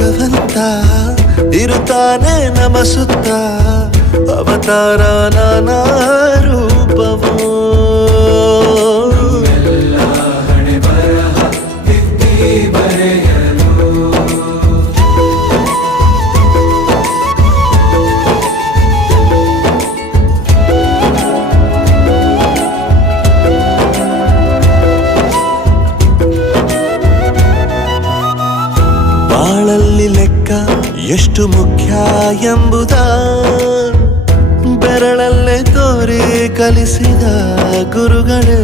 ಭಗವಂತ ಇರುತ್ತಾನೆ ನಮ ಸುತ್ತ ಅವತಾರ ನಾನಾ ರೂಪವೋ ಬಾಳಲ್ಲಿ ಲೆಕ್ಕ ಎಷ್ಟು ಮುಖ್ಯ ಎಂಬುದ ಬೆರಳಲ್ಲೇ ತೋರಿ ಕಲಿಸಿದ ಗುರುಗಳೇ